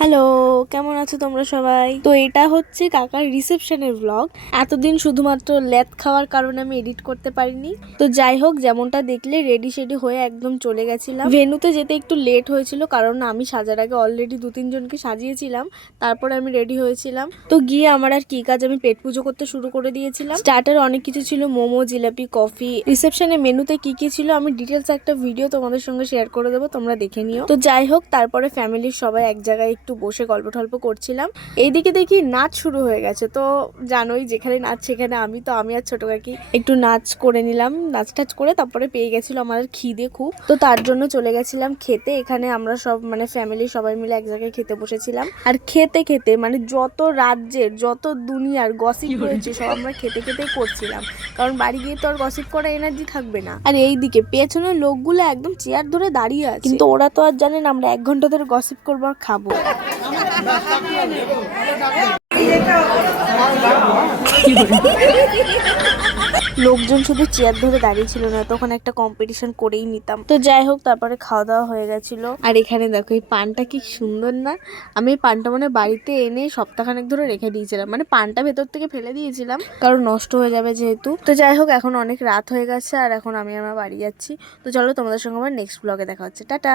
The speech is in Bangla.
হ্যালো, কেমন আছো তোমরা সবাই? তো এটা হচ্ছে কাকার রিসেপশনের ব্লগ। এতদিন শুধুমাত্র ল্যাদ খাওয়ার কারণে আমি এডিট করতে পারিনি। তো যাই হোক, যেমনটা দেখলে রেডি শেডি হয়ে একদম চলে গেছিলাম। ভেন্যুতে যেতে একটু লেট হয়েছিল কারণ আমি সাজার আগে অলরেডি 2-3 জনকে সাজিয়েছিলাম, তারপরে আমি রেডি হয়েছিলাম। তো গিয়ে আমার আর কি কাজ, আমি পেট পুজো করতে শুরু করে দিয়েছিলাম। স্টার্টার অনেক কিছু ছিল, মোমো, জিলাপি, কফি। রিসেপশনের মেনুতে কি কি ছিল আমি ডিটেলস একটা ভিডিও তোমাদের সঙ্গে শেয়ার করে দেবো, তোমরা দেখে নিও। তো যাই হোক, তারপরে ফ্যামিলির সবাই এক জায়গায় একটু বসে গল্প টল্প করছিলাম। এইদিকে দেখি নাচ শুরু হয়ে গেছে। তো জানোই, যেখানে নাচ সেখানে আমি আর ছোট কাকি একটু নাচ করে নিলাম। নাচ টাচ করে তারপরে পেয়ে গেছিল আমার খিদে খুব, তো তার জন্য চলে গেছিলাম খেতে। এখানে আমরা সব মানে ফ্যামিলি সবাই মিলে এক জায়গায় খেতে বসেছিলাম। আর খেতে খেতে মানে যত রাজ্যের যত দুনিয়ার গসিপ হয়েছে সব আমরা খেতে খেতেই করছিলাম, কারণ বাড়ি গিয়ে তো আর গসিপ করা এনার্জি থাকবে না। আর এইদিকে পেছনের লোকগুলো একদম চেয়ার ধরে দাঁড়িয়ে আছে, কিন্তু ওরা তো আর জানেন আমরা 1 ঘন্টা ধরে গসিপ করবো আর খাবো। লোকজন শুধু চেয়ার ধরে দাঁড়িয়ে ছিল না, তখন একটা কম্পিটিশন করেই নিতাম। তো যাই হোক, তারপরে খাওয়া দাওয়া হয়ে গেছিল। আর এখানে দেখো এই পানটা কি সুন্দর না? আমি এই পানটা মানে বাড়িতে এনে সপ্তাহখানেক ধরে রেখে দিয়েছিলাম, মানে পানটা ভেতর থেকে ফেলে দিয়েছিলাম কারণ নষ্ট হয়ে যাবে যেহেতু। তো যাই হোক, এখন অনেক রাত হয়ে গেছে আর এখন আমি আমার বাড়ি যাচ্ছি। তো চলো, তোমাদের সঙ্গে আমার নেক্সট ব্লগে দেখা হচ্ছে। টাটা।